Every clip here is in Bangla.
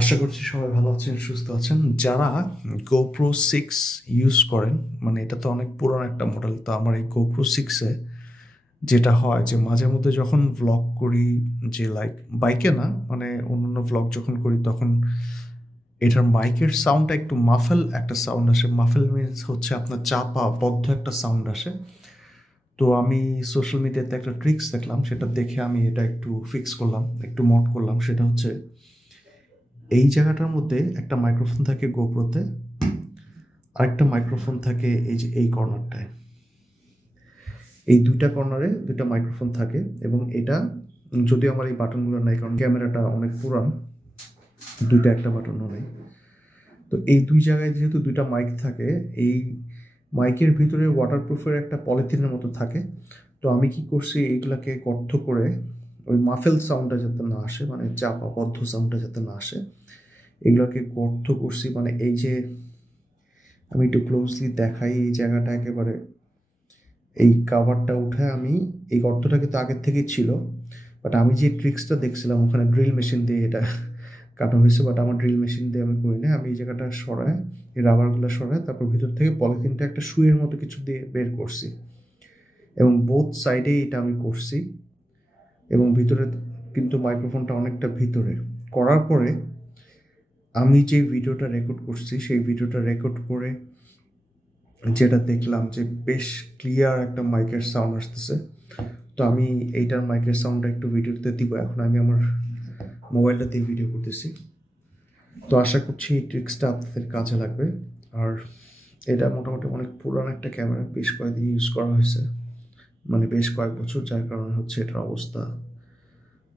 আশা করছি সবাই ভালো আছেন, সুস্থ আছেন। যারা GoPro 6 ইউজ করেন, মানে এটা তো অনেক পুরনো একটা মডেল। তো আমার এই GoPro 6-এ যেটা হয় যে মাঝে মধ্যে যখন ভ্লগ করি, যে লাইক বাইকে না, মানে অন্যান্য ভ্লগ যখন করি, তখন এটার মাইকের সাউন্ডটা একটু মাফেল একটা সাউন্ড আসে। মাফেল মিনস হচ্ছে আপনার চাপা বদ্ধ একটা সাউন্ড আসে। তো আমি সোশ্যাল মিডিয়াতে একটা ট্রিক্স দেখলাম, সেটা দেখে আমি এটা একটু ফিক্স করলাম, একটু মড করলাম। সেটা হচ্ছে এই জায়গাটার মধ্যে একটা মাইক্রোফোন থাকে গোপ্রোতে, আরেকটা মাইক্রোফোন থাকে এই যে এই কর্নারটায়। এই দুইটা কর্নারে দুইটা মাইক্রোফোন থাকে এবং এটা যদিও আমার এই বাটনগুলো নাই, কারণ ক্যামেরাটা অনেক পুরান, দুইটা একটা বাটনও নেই। তো এই দুই জায়গায় যেহেতু দুইটা মাইক থাকে, এই মাইকের ভিতরে ওয়াটারপ্রুফের একটা পলিথিনের মতো থাকে। তো আমি কি করছি, এইগুলাকে গর্ত করে ওই মাফেল সাউন্ডটা যাতে না আসে, মানে চাপা বদ্ধ সাউন্ডটা যাতে না আসে, এগুলোকে গর্ত করছি। মানে এই যে আমি একটু ক্লোজলি দেখাই, এই জায়গাটা একেবারে এই কাভারটা উঠে আমি এই গর্তটা কিন্তু আগের থেকেই ছিল, বাট আমি যে ট্রিক্সটা দেখছিলাম ওখানে ড্রিল মেশিন দিয়ে এটা কাটা হয়েছে, বাট আমার ড্রিল মেশিন দিয়ে আমি করি না। আমি এই জায়গাটা সরায়, এই রাবারগুলো সরায়, তারপর ভিতর থেকে পলিথিনটা একটা সুইয়ের মতো কিছু দিয়ে বের করছি এবং বোথ সাইডেই এটা আমি করছি। এবং ভিতরে কিন্তু মাইক্রোফোনটা অনেকটা ভিতরে করার পরে আমি যে ভিডিওটা রেকর্ড করছি, সেই ভিডিওটা রেকর্ড করে যেটা দেখলাম যে বেশ ক্লিয়ার একটা মাইকের সাউন্ড আসতেছে। তো আমি এইটার মাইকের সাউন্ডটা একটু ভিডিওতে দিব। এখন আমি আমার মোবাইলটাতে ভিডিও করতেছি। তো আশা করছি এই ট্রিক্সটা আপনাদের কাজে লাগবে। আর এটা মোটামুটি অনেক পুরানো একটা ক্যামেরা, বেশ কয়েকদিন ইউজ করা হয়েছে, মানে বেশ কয়েক বছর, যার কারণে হচ্ছে এটার অবস্থা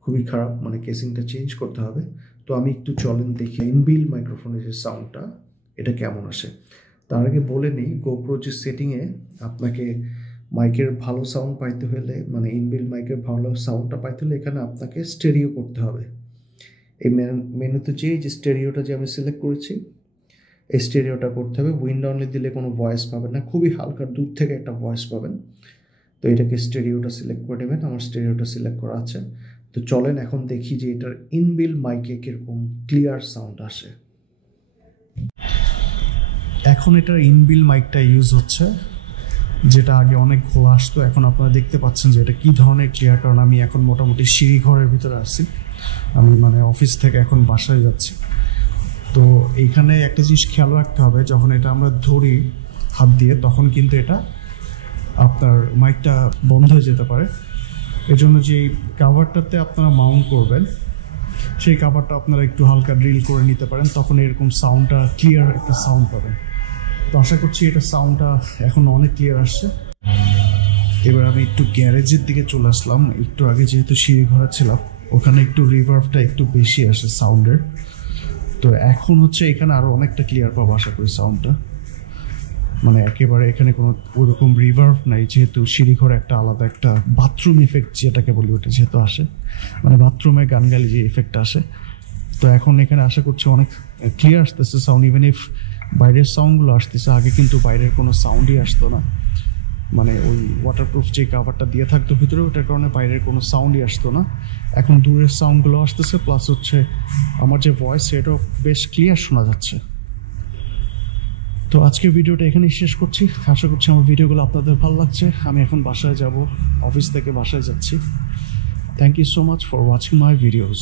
খুবই খারাপ, মানে কেসিংটা চেঞ্জ করতে হবে। তো আমি একটু চলেন দেখি ইনবিল মাইক্রোফোনের যে সাউন্ডটা এটা কেমন আসে। তার আগে বলে নিই, গোপ্রো যে সেটিংয়ে আপনাকে মাইকের ভালো সাউন্ড পাইতে হলে, মানে ইনবিল মাইকের ভালো সাউন্ডটা পাইতে হলে এখানে আপনাকে স্টেরিও করতে হবে। এই মেনুতে যে স্টেরিওটা যে আমি সিলেক্ট করেছি, এই স্টেরিওটা করতে হবে। উইন্ড অনলি দিলে কোনো ভয়েস পাবেন না, খুবই হালকা দূর থেকে একটা ভয়েস পাবেন। তো এটাকে স্টেরিওটা সিলেক্ট করে নেবেন। আমার স্টেরিওটা সিলেক্ট করা আছে। তো চলেন এখন দেখি যে এটার ইনবিল মাইকে কিরকম ক্লিয়ার সাউন্ড আসে। এখন এটার ইনবিল মাইকটা ইউজ হচ্ছে, যেটা আগে অনেক ঘোলা আসতো। এখন আপনারা দেখতে পাচ্ছেন যে এটা কী ধরনের ক্লিয়ার, কারণ আমি এখন মোটামুটি সিঁড়ি ঘরের ভিতরে আছি। আমি মানে অফিস থেকে এখন বাসায় যাচ্ছি। তো এইখানে একটা জিনিস খেয়াল রাখতে হবে, যখন এটা আমরা ধরি হাত দিয়ে, তখন কিন্তু এটা আপনার মাইকটা বন্ধ হয়ে যেতে পারে। এর জন্য যে কাভারটাতে আপনারা মাউন্ট করবেন, সেই কাভারটা আপনারা একটু হালকা ড্রিল করে নিতে পারেন, তখন এরকম সাউন্ডটা ক্লিয়ার একটা সাউন্ড পাবেন। তো আশা করছি এটা সাউন্ডটা এখন অনেক ক্লিয়ার আসছে। এবার আমি একটু গ্যারেজের দিকে চলে আসলাম। একটু আগে যেহেতু সিঁড়ি ঘরে ছিলাম, ওখানে একটু রিভার্ভটা একটু বেশি আসে সাউন্ডের। তো এখন হচ্ছে এখানে আরও অনেকটা ক্লিয়ার পাবো আশা করি সাউন্ডটা। মানে একেবারে এখানে কোনো ওরকম রিভার্ভ নাই, যেহেতু সিঁড়ি ঘরে একটা আলাদা একটা বাথরুম ইফেক্ট যেটাকে বলি, ওটা যেহেতু আসে, মানে বাথরুমে গান গালি যে ইফেক্টটা আসে। তো এখন এখানে আশা করছি অনেক ক্লিয়ার আসতেছে সাউন্ড, ইভেন ইফ বাইরের সাউন্ডগুলো আসতেছে। আগে কিন্তু বাইরের কোনো সাউন্ডই আসতো না, মানে ওই ওয়াটারপ্রুফ যে কাভারটা দিয়ে থাকতো ভিতরে, ওটার কারণে বাইরের কোনো সাউন্ডই আসতো না। এখন দূরের সাউন্ডগুলো আসতেছে, প্লাস হচ্ছে আমার যে ভয়েস সেটাও বেশ ক্লিয়ার শোনা যাচ্ছে। তো আজকের ভিডিওটা এখানেই শেষ করছি। আশা করছি আমার ভিডিওগুলো আপনাদের ভালো লাগছে। আমি এখন বাসায় যাব, অফিস থেকে বাসায় যাচ্ছি। Thank you so much for watching my videos.